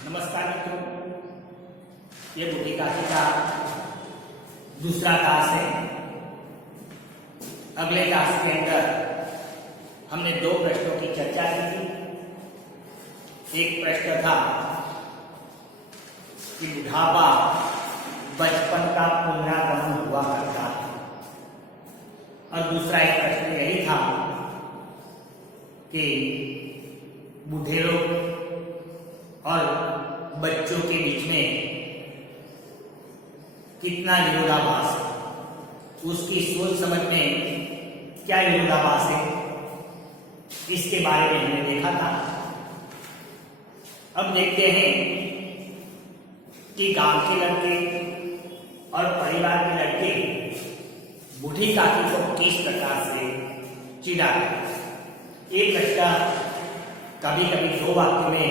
नमस्कार मित्रों, ये बूढ़ी काकी का दूसरा टास्क है। अगले टास्क के अंदर हमने दो प्रश्नों की चर्चा की थी। एक प्रश्न था कि बुढ़ापा बचपन का पुनरागमन हुआ करता है, और दूसरा एक प्रश्न यही था कि बूढ़े लोग और बच्चों के बीच में कितना विरोधाभास है, उसकी सोच समझ में क्या विरोधाभास है, इसके बारे में हमने देखा था। अब देखते हैं कि गांव के लड़के और परिवार के लड़के बूढ़ी काकी को किस प्रकार से चिढ़ाते। एक प्रश्न कभी कभी दो वाक्य में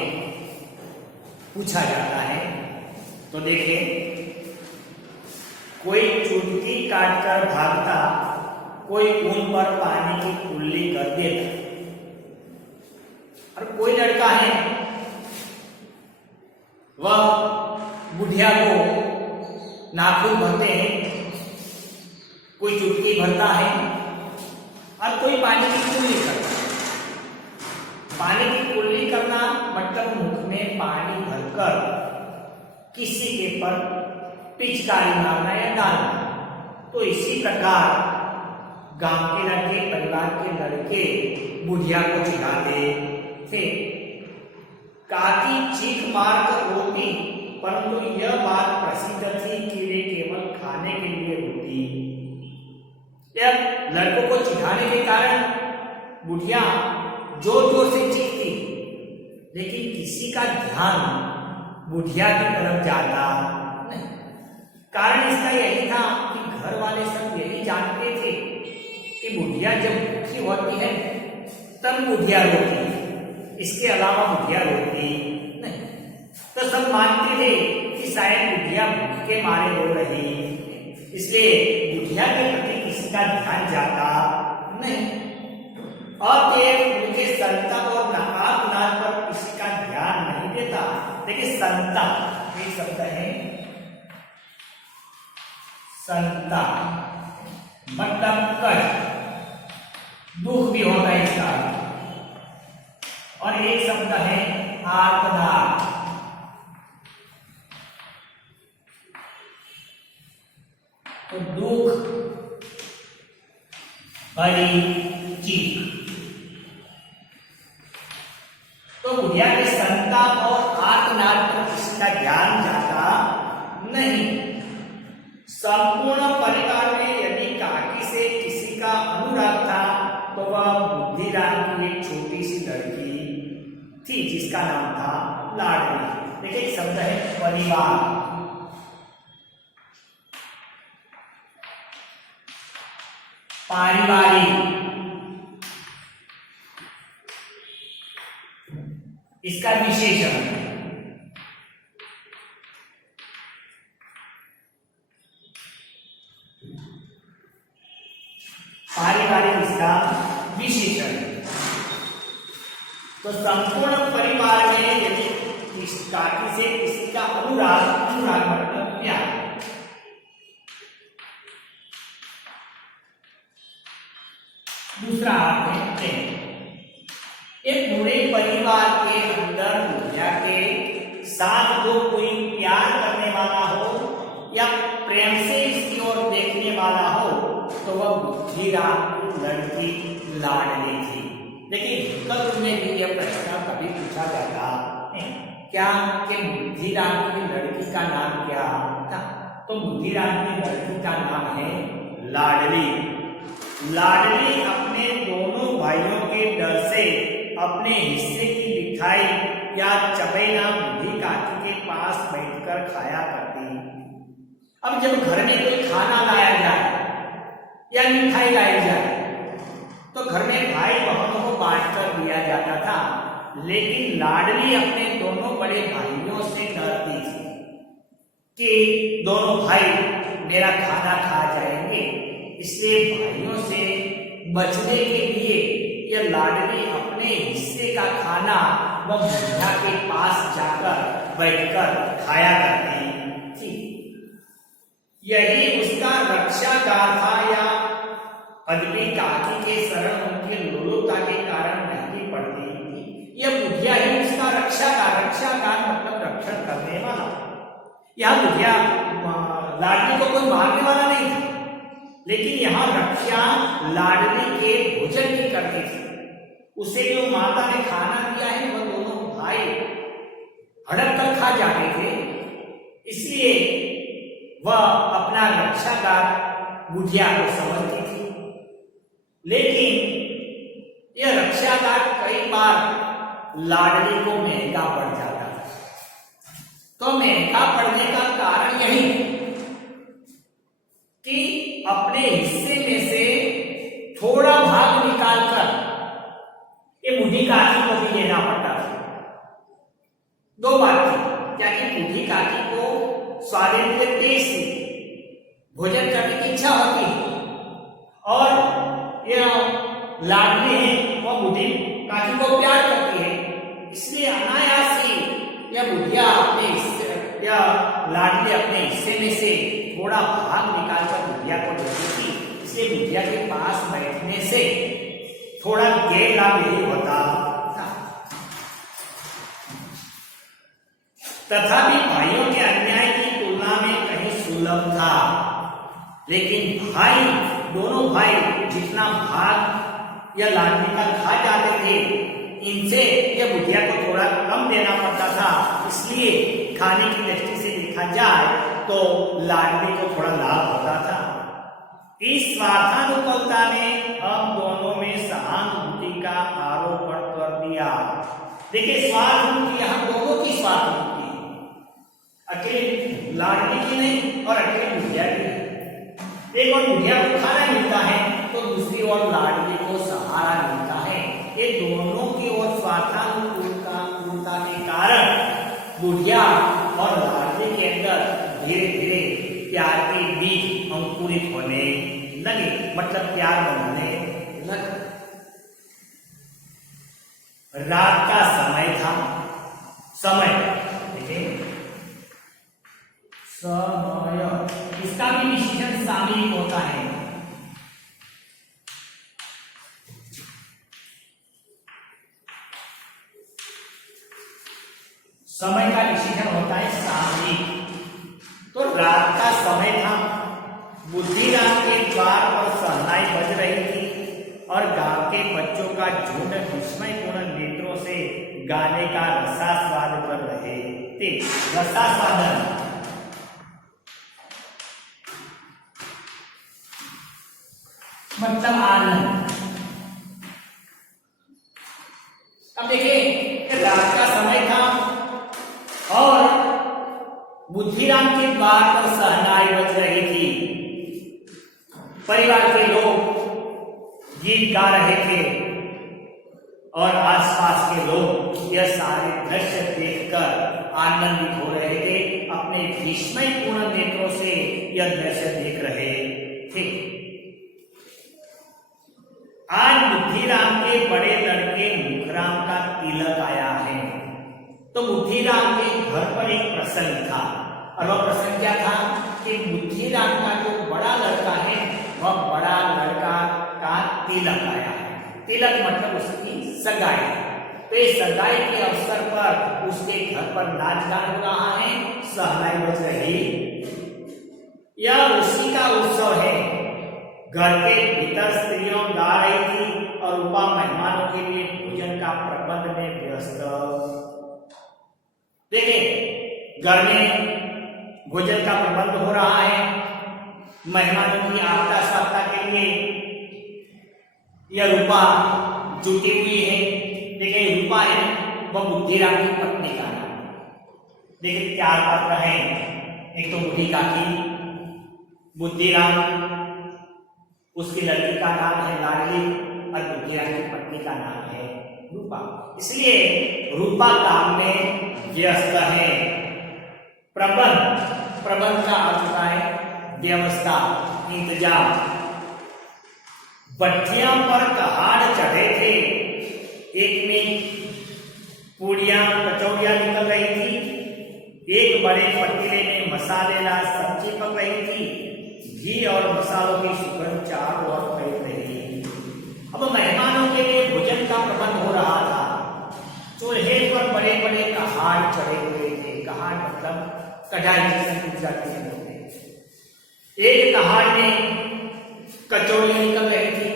पूछा जाता है। तो देखें, कोई चुटकी काटकर भागता, कोई ऊन पर पानी की कुल्ली कर देता। और कोई लड़का है, वह बुढ़िया को नाखून भरते हैं, कोई चुटकी भरता है और कोई पानी की कुल्ली करता है। पानी की कुल्ली करना मतलब मुख में पानी भरकर किसी के पर पिचकारी मारना या डालना। तो इसी प्रकार गांव के लड़के, परिवार के लड़के बुढ़िया को चिढ़ाते थे। काकी चीख मार कर रोती, परंतु यह बात प्रसिद्ध थी कि वे केवल खाने के लिए रोती। यह लड़कों को चिढ़ाने के कारण बुढ़िया जोर जोर से चीखती, लेकिन किसी का ध्यान बुढ़िया की तरफ जाता नहीं। कारण इसका यही था कि घर वाले सब यही जानते थे कि बुढ़िया जब भूखी होती है तब बुढ़िया रोती है, इसके अलावा बुढ़िया रोती नहीं। तो सब मानते थे कि शायद बुढ़िया भूख के मारे रो रही, इसलिए बुढ़िया के प्रति किसी का ध्यान जाता नहीं। और उनके संता और नाक पर किसी का ध्यान नहीं देता। देखिए, संता एक शब्द है, संता मतलब कष्ट, दुख भी होता है इसका। और एक शब्द है आर्तनाद, तो दुख भरी चीख। तो बुढ़िया के संताप और आर्तनाद पर किसी का ध्यान जाता नहीं। संपूर्ण परिवार में यदि काकी से किसी का अनुराग था तो वह बुद्धिराम की एक छोटी सी लड़की थी जिसका नाम था लाडली। देखिए, एक शब्द है परिवार, पारिवारिक, इसका विशेषण पारिवारिक, इसका विशेषण। तो संपूर्ण परिवार में यदि इस काकी से किसी का अनुराग मतलब प्यार। दूसरा अर्थ है प्रेम। एक पूरे परिवार के अंदर बुढ़िया के साथ जो कोई प्यार करने वाला हो या प्रेम से इसकी ओर देखने वाला हो तो वह बुद्धिराम की लड़की लाडली थी। लेकिन कल में भी यह प्रश्न कभी पूछा जाता है क्या कि बुद्धिराम की लड़की का नाम क्या था? तो बुद्धिराम की लड़की का नाम है लाडली। लाडली अपने दोनों भाइयों के डर से अपने हिस्से की मिठाई या चबेना बूढ़ी काकी के पास बैठकर खाया करती। अब जब घर में कोई खाना लाया जाए या मिठाई लाई जाए तो घर में भाई बहनों को बांटकर दिया जाता था, लेकिन लाडली अपने दोनों बड़े भाइयों से डरती थी कि दोनों भाई मेरा खाना खा जाएंगे। इसलिए भाइयों से बचने के लिए यह लाडली अपने हिस्से का खाना वह बुढ़िया के पास जाकर बैठकर खाया करती थी। यही उसका रक्षागार था या पद्मी काकी के शरण उनके लोलुपता के कारण महंगी पड़ती थी। यह बुढ़िया ही उसका रक्षागार मतलब रक्षण करने वाला। यह बुढ़िया लाडली को कोई मारने वाला नहीं था, लेकिन यहाँ रक्षा लाडली के भोजन की करती थी। उसे जो माता ने खाना दिया है वह दोनों भाई हड़प कर खा जाते थे, इसलिए वह अपना रक्षागार बुढ़िया को समझती थी। लेकिन यह रक्षागार कई बार लाडली को महंगा पड़ जाता था। तो महंगा पड़ने का कारण यही कि अपने हिस्से में से थोड़ा भाग निकालकर ये बूढ़ी काकी को भी लेना पड़ता था। दो बात थी, क्या कि बूढ़ी काकी को स्वादिष्ट टेस्टी भोजन करने की इच्छा होती है और यह लाडली है वह बूढ़ी काकी को प्यार करती है, इसलिए अनायास ही यह बुढ़िया अपने हिस्से या लाडली अपने हिस्से में से थोड़ा भाग निकालकर बुढ़िया को देती थी। इसलिए बुढ़िया के पास बैठने से थोड़ा गैर लाभ यही होता था। तथापि भाइयों के अन्याय की तुलना में कहीं सुलभ था। लेकिन भाई दोनों भाई जितना भाग या लाडली का खा जाते थे, इनसे यह बुढ़िया को थोड़ा कम देना पड़ता था। इसलिए खाने की दृष्टि से देखा जाए तो लाडली को थोड़ा लाभ होता था। इस स्वार्थानुकूलता ने हम दोनों में सहानुभूति का आरोपण कर दिया। देखिए स्वार्थानुकूलता यहाँ दोनों की स्वार्थानुकूलता है, अकेले लाडली की नहीं और अकेले बुढ़िया की नहीं। एक और बुढ़िया को खाना मिलता है तो दूसरी ओर लाडली को सहारा मिलता है। ये दोनों की ओर स्वार्थानुकूलता के कारण बुढ़िया और लाडली के अंदर धीरे धीरे प्यार के बीज अंकुरित होने लगे, मतलब प्यार बनने लगे। रात का समय था। समय देखिए समय, इसका भी विशेषण शामिल होता है। समय का विशेषण होता है सामयिक। तो रात का समय था, बुद्धिराम के द्वार पर शहनाई बज रही थी और गांव के बच्चों का झुंड विस्मयपूर्ण नेत्रों से गाने का रसास्वाद कर रहे थे। रसास्वादन मतलब आनंद। अब देखिए रात का समय था और बुद्धिराम के द्वार पर शहनाई बज रही थी। परिवार के लोग गीत गा रहे थे और आसपास के लोग यह सारे दृश्य देखकर आनंदित हो रहे थे। अपने विस्मयपूर्ण नेत्रों से यह दृश्य देख रहे थे। आज बुद्धिराम के बड़े लड़के मुखराम का तिलक आया है। तो बुद्धिराम के घर पर एक प्रसंग था और वह प्रसंग क्या था कि बुद्धिराम का जो बड़ा लड़का है वह बड़ा लड़का का तिलक आया है। तिलक मतलब उसकी सगाई। तो इस सगाई के अवसर पर उसके घर पर नाच गान हो रहा है, शहनाई बज रही। यह उसी का उत्सव है। घर के भीतर स्त्रियों गा रही थी और रूपा मेहमानों के लिए भोजन का प्रबंध में व्यस्त। देखिए घर में भोजन का प्रबंध हो रहा है, मेहमानों की आपदा साप्ता के लिए यह रूपा जुटी हुई है। देखिए रूपा है वह बुद्धिराम की पत्नी का नाम। देखिए चार पात्र हैं, एक तो बूढ़ी काकी, बुद्धिराम, उसकी लड़की का नाम है लाडली और बुद्धिराम की पत्नी का नाम है रूपा। इसलिए रूपा काम में व्यस्त है। प्रबंध का अर्थ होता है व्यवस्था, इंतजाम। भट्टियां पर कहाड़ चढ़े थे। एक में पूड़ियां कचौड़ियां निकल रही थी एक बड़े पतीले में मसालेदार सब्जी पक रही थी। घी और मसालों की सुगंध चारों ओर फैल रही। अब मेहमानों के लिए भोजन का प्रबंध हो रहा था। चूल्हे पर बड़े बड़े कहाड़ चढ़े हुए थे। कहाड़ मतलब कढ़ाई, जिसे गुजराती में बोलते हैं। एक कहाड़ में कचौड़ियां निकल रही थी,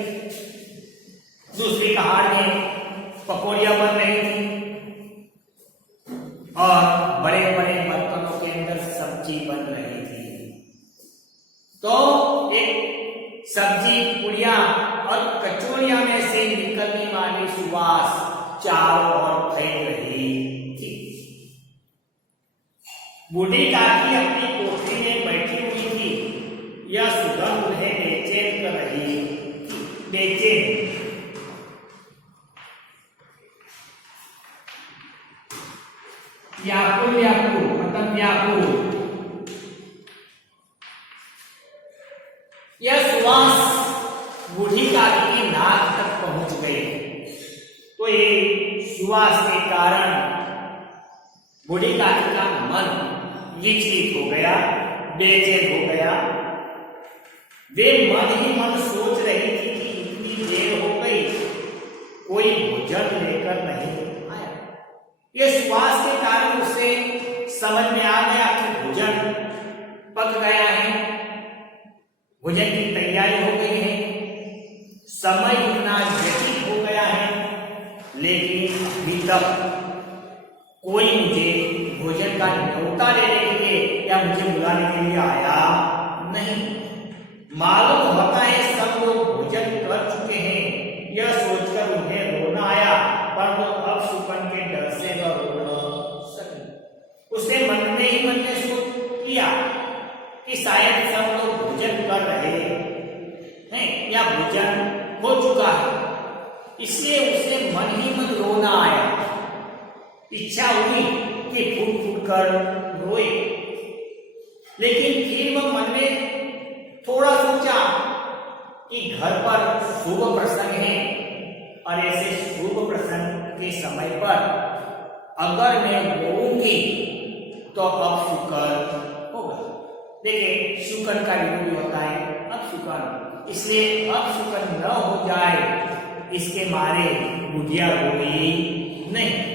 दूसरी कहाड़ में पकौड़ियां बन रही थी और बड़े बड़े बर्तनों के अंदर सब्जी बन रही थी। तो एक सब्जी, पुड़िया और कचौड़ियां में से निकलने वाली सुवास चारों ओर फैल रही थी। बूढ़ी काकी अपनी कोठरी में बैठी हुई थी। यह सुगंध उन्हें बेचैन कर रही थी। बेचैन, व्याकुल, व्याकुल मतलब व्याकुल। यह सुवास बूढ़ी काकी की नाक तक पहुंच गई। तो ये सुवास के कारण बूढ़ी काकी का मन विचलित हो गया, बेचैन हो गया। वे मन ही मन सोच रही थी कि इतनी देर हो गई, कोई भोजन लेकर नहीं आया। यह सुवास के कारण उसे समझ में आ गया कि भोजन पक गया है, भोजन की तैयारी हो गई है, समय इतना व्यतीत हो गया है, लेकिन अभी तक कोई मुझे भोजन का न्योता लेने के लिए या मुझे बुलाने के लिए आया नहीं। मालूम होता है सब लोग भोजन कर चुके हैं। यह सोचकर उन्हें रोना आया, पर वो अब सुपन के डर से वह रो न सकी। उसने मन में ही मन में सोच किया कि शायद सब लोग भोजन कर रहे हैं या भोजन हो चुका है, इसलिए उसे मन ही मन रोना आया। इच्छा हुई कि फूट फूट कर रोए, लेकिन फिर वह मन में थोड़ा सोचा कि घर पर शुभ प्रसंग है और ऐसे शुभ प्रसंग के समय पर अगर मैं रोऊंगी तो अब शुक्र होगा। देखिए, शुक्र का विरोधी होता है अब शुक्र, इसलिए अब शुक्र न हो जाए इसके मारे बुढ़िया रोई नहीं।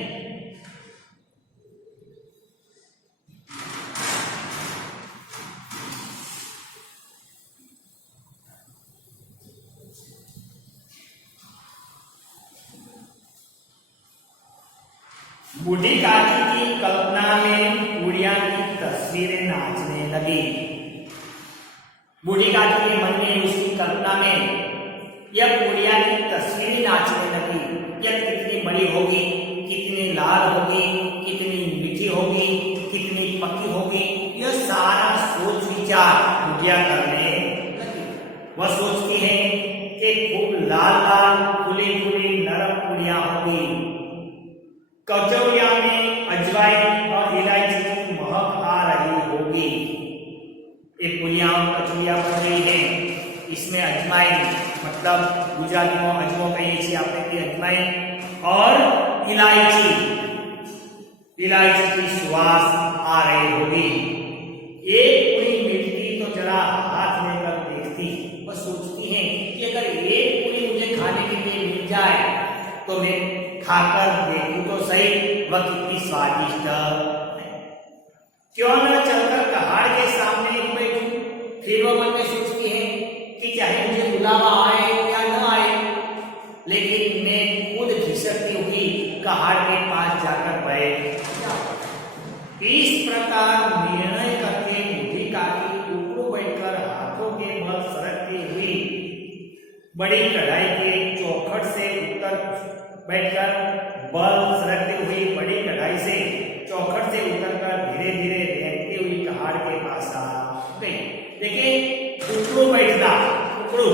बूढ़ी काकी की कल्पना में बुढ़िया की तस्वीरें नाचने लगी। बूढ़ी काकी के मन में, उसकी कल्पना में यह बुढ़िया की तस्वीरें नाचने लगी। यह कितनी बड़ी होगी, कितनी लाल होगी, कितनी मीठी होगी, कितनी पक्की होगी, यह सारा सोच विचार बुढ़िया करने लगी। वह सोचती है कि खूब लाल लाल फूली फूली नरम पुड़िया होगी, कचौड़िया में अजवाइन और इलायची की महक आ रही होगी। एक पुड़िया कचौड़िया बन रही है, इसमें अजवाइन मतलब गुजराती में अजमो कहिए છીએ આપણે कि अजवाइन और इलायची की सुवास आ रही होगी। एक पूरी मिलती तो जरा हाथ लेकर देखती। वह सोचती है कि अगर एक पूरी मुझे खाने के लिए मिल जाए तो मैं खाकर देखूं तो सही वह कितनी स्वादिष्ट है। क्यों न चलकर कहाड़ के सामने ही बैठूं। फिर वह मन में सोचती है कि चाहे मुझे बुलावा आए या न आए, लेकिन मैं खुद घिसकती हुई कहाड़ के पास जाकर बैठ जाऊं। इस प्रकार निर्णय करके बूढ़ी काकी ऊपर बैठकर हाथों के बल सरकती हुई बड़ी कढ़ाई के चौखट से उत्तर बैठकर बल सरकती हुई बड़ी कढ़ाई से चौखट से उतरकर धीरे धीरे रेंगती हुई कहाड़ के पास आ गई। देखिए, उकड़ू बैठना, उकड़ू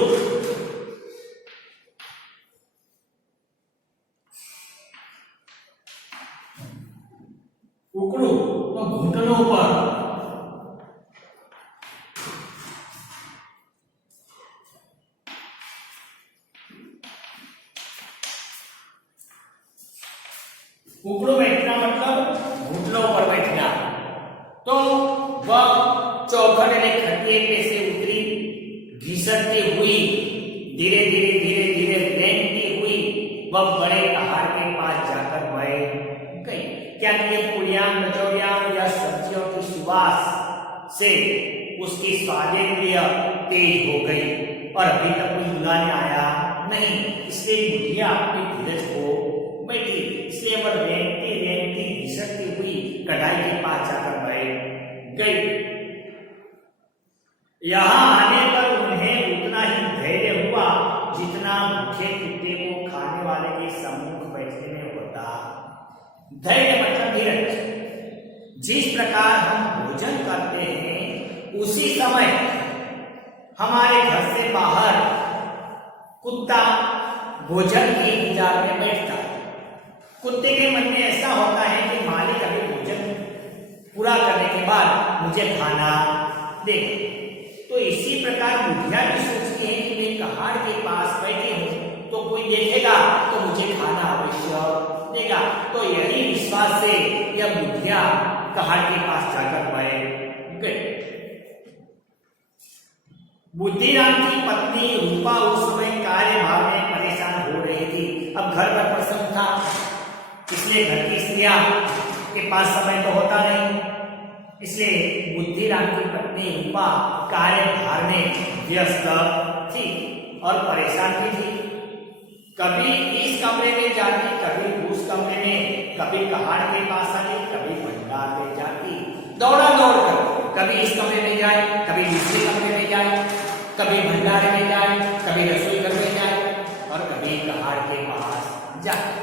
उकड़ू तो घुटनों पर, उकड़ू बैठना मतलब घुटनों पर बैठना। तो वह चौखट ने खटिए पे से उतरी, घिसटती हुई धीरे धीरे धीरे धीरे रेंगती हुई वह बड़े पहाड़ के पास जाकर बैठ गई। क्या ये पुड़ियां कचौड़ियां या सब्जियों की सुवास से उसकी स्वादेंद्रिय तेज हो गई और अभी तक कोई बुलाने आया नहीं, इसलिए बुढ़िया अपनी धीरज को बैठी। इसलिए वह रेंगती रेंगती घिसटती हुई कढ़ाई के पास जाकर बैठ गई। यहाँ आने पर उन्हें उतना ही धैर्य हुआ जितना भूखे कुत्ते को खाने वाले के सम्मुख बैठने में होता। धैर्य मतलब धीरज। जिस प्रकार हम भोजन करते हैं उसी समय हमारे घर से बाहर कुत्ता भोजन के इंतजार में बैठता है। कुत्ते के मन में ऐसा होता है कि मालिक अभी भोजन पूरा करने के बाद मुझे खाना दे। तो इसी प्रकार बुढ़िया भी सोचती है कि मैं पहाड़ के पास बैठी हूँ तो कोई देखेगा तो मुझे खाना अवश्य देगा। तो यही विश्वास से यह बुढ़िया पहाड़ के पास जाकर बैठ गई। बुद्धिराम की पत्नी रूपा उस समय कार्यभार में परेशान हो रही थी। अब घर पर प्रसंग था, इसलिए घर की स्त्रियां के पास समय तो होता नहीं, इसलिए बुद्धिराम की पत्नी रूपा कार्यभार में व्यस्त थी और परेशान भी थी। कभी इस कमरे में जाती, कभी उस कमरे में, कभी पहाड़ के पास आती, कभी भंडार में जाती, दौड़ा दौड़ कर कभी इस कमरे में जाए, कभी दूसरे कमरे में जाए, कभी भंडारे में जाए, कभी रसोई घर में जाए और कभी पहाड़ के पास जाए।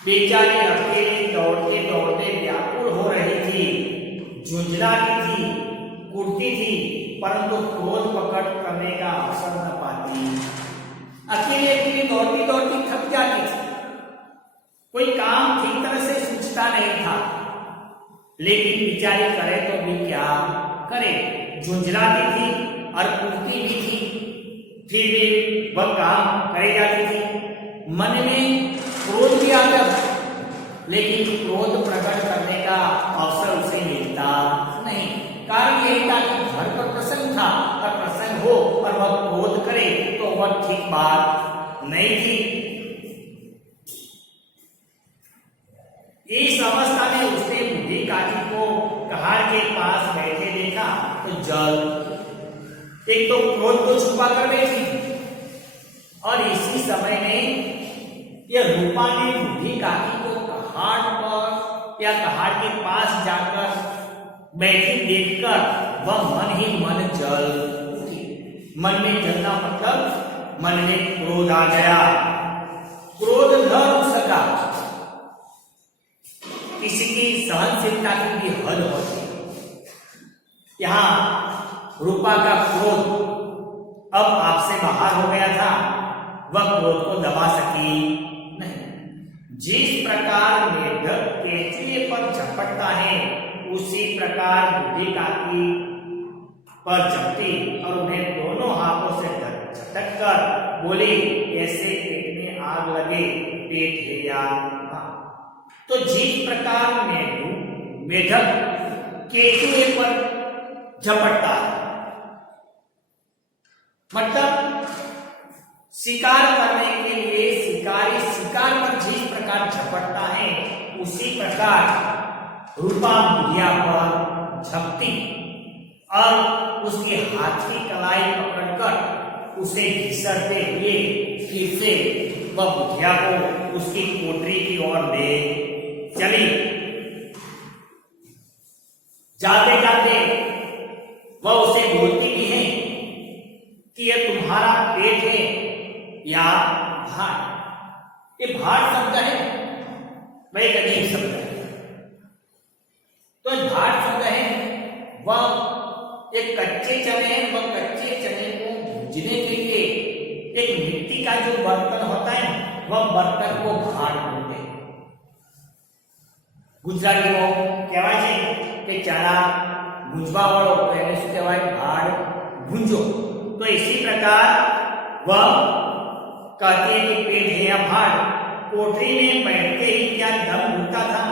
बेचारी अकेली दौड़ते दौड़ते व्याकुल हो रही थी, झुंझलाती थी, कुटती थी, परंतु क्रोध पकड़ करने का अवसर न पाती। अकेले अकेले दौड़ती दौड़ती थक जाती थी, कोई काम ठीक तरह से सूझता नहीं था, लेकिन बेचारी करे तो भी क्या करे, झुंझलाती थी और कुटती भी थी, फिर भी वह काम करे जाती थी। मन में क्रोध भी आता, लेकिन क्रोध प्रकट करने का अवसर उसे मिलता नहीं। कारण यही था कि घर पर प्रसंग था और प्रसंग हो और वह क्रोध करे तो वह ठीक बात नहीं थी। इस अवस्था में उसने बूढ़ी काकी को पहाड़ के पास बैठे देखा तो जल एक तो क्रोध को छुपा कर बैठी और इसी समय में यह रूपा ने बूढ़ी काकी को पहाड़ पर या पहाड़ के पास जाकर बैठी देखकर वह मन ही मन जल उठी। मन में जलना मतलब मन में क्रोध आ गया, क्रोध न रुक सका। किसी की सहनशीलता की भी हद होती है। यहाँ रूपा का क्रोध अब आपसे बाहर हो गया था, वह क्रोध को दबा सकी नहीं। जिस प्रकार मेढक केंचुए पर झपटता है उसी प्रकार बूढ़ी काकी पर झपटी और उन्हें दोनों हाथों से झटक कर बोली, ऐसे पेट में आग लगे, पेट है या तो जिस प्रकार मेढक केंचुए पर झपटता है, मतलब शिकार करने के लिए शिकारी शिकार पर जिस प्रकार झपटता है उसी प्रकार रूपा बुढ़िया पर झपटी और उसके हाथ की कलाई पकड़कर उसे घिसटते हुए फिर से वह बुढ़िया को उसकी कोठरी की ओर ले चली। जाते जाते वह उसे बोलती भी है कि यह तुम्हारा पेट है या भार। ये भार शब्द है, वह एक अजीब शब्द है। तो भार शब्द है, वह एक कच्चे चने हैं, वह कच्चे चने को भूनने के लिए एक मिट्टी का जो बर्तन होता है वह बर्तन को भार बोलते हैं। गुजराती में कहेवाय छे कि चना भूंजवा वाळो એને શું કહેવાય, ભાડ ભૂંજો। तो इसी प्रकार वह कहती है कि पेट है या भाड़। कोठरी में बैठते ही क्या दम घुटता था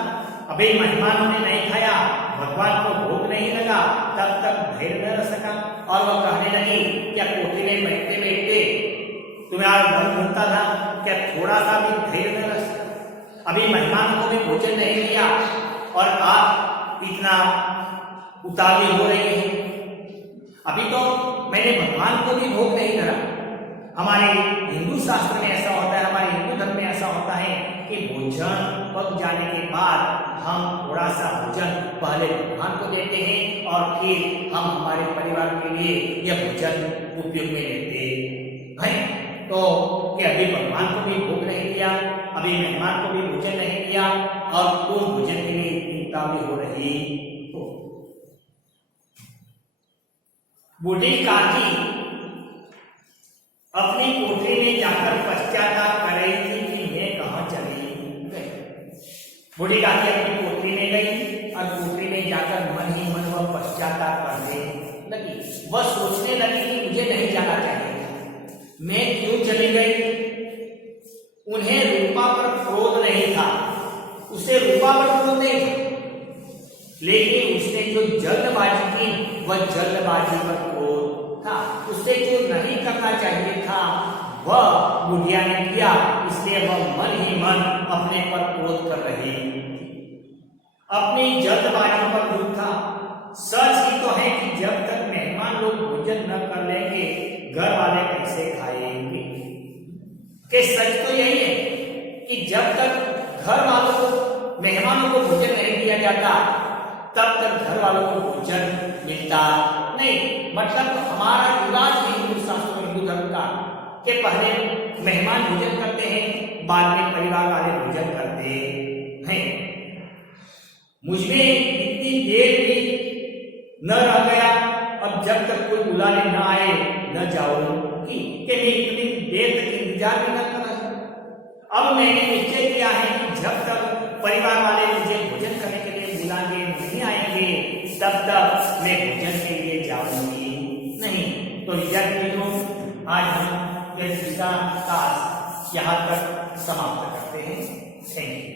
अभी मेहमानों ने नहीं खाया, भगवान को भूख नहीं लगा, तब तक धैर्य न रह सका और वह कहने लगी क्या कोठरी में बैठते बैठते तुम्हारा मन घूमता था, क्या थोड़ा सा भी धैर्य न रह सका? अभी मेहमानों को भी भोजन नहीं दिया और आप इतना उतावली हो रही है। अभी तो मैंने भगवान को भी भोग नहीं करा। हमारे हिंदू शास्त्र में ऐसा होता है, हमारे हिंदू धर्म में ऐसा होता है कि भोजन पक जाने के बाद हम थोड़ा सा भोजन पहले भगवान को देते हैं और फिर हम हमारे परिवार के लिए यह भोजन उपयोग में लेते हैं। तो कि अभी भगवान को भी भोग नहीं दिया, अभी मेहमान को भी भोजन नहीं दिया और तुम भोजन के लिए इतनी उतावली हो रही हो। बूढ़ी काकी अपनी कोठरी में जाकर पश्चाताप कर रही थी कि मैं कहां चली गई। बूढ़ी काकी अपनी कोठरी में गई और कोठरी में जाकर मन ही मन वह पश्चाताप करने लगी। वह सोचने लगी कि मुझे नहीं जाना चाहिए, मैं क्यों चली गई। उन्हें रूपा पर क्रोध नहीं था, उसे रूपा पर क्रोध नहीं था, लेकिन उसने जो जल्दबाजी की वह जल्दबाजी पर क्रोध था। उसे जो नहीं करना चाहिए था वह बुढ़िया ने किया, इसलिए वह मन ही मन अपने पर क्रोध कर रही, अपनी जल्दबाजी पर क्रोध था। सच ही तो है कि जब तक मेहमान लोग भोजन न कर लेंगे घर वाले कैसे खाएंगे। कि सच तो यही है कि जब तक घर वालों को मेहमानों को भोजन नहीं दिया जाता तब तक घर वालों को भोजन मिलता नहीं। मतलब हमारा रिवाज है हिंदू शास्त्र हिंदू धर्म का कि पहले मेहमान भोजन करते हैं, बाद में परिवार वाले भोजन करते हैं। मुझमें इतनी देर भी न रह गया, अब जब तक कोई बुलाने न आए न जाऊंगी कि मैं इतनी देर तक इंतजार भी न कर रहा। अब मैंने निश्चय किया है कि जब तक परिवार वाले मुझे भोजन करने के लिए बुलाने नहीं आएंगे तब तक मैं भोजन के लिए जाऊंगी नहीं। तो विद्यार्थियों, आज हम यह तीसरा क्लास यहाँ तक समाप्त करते हैं। Thank you.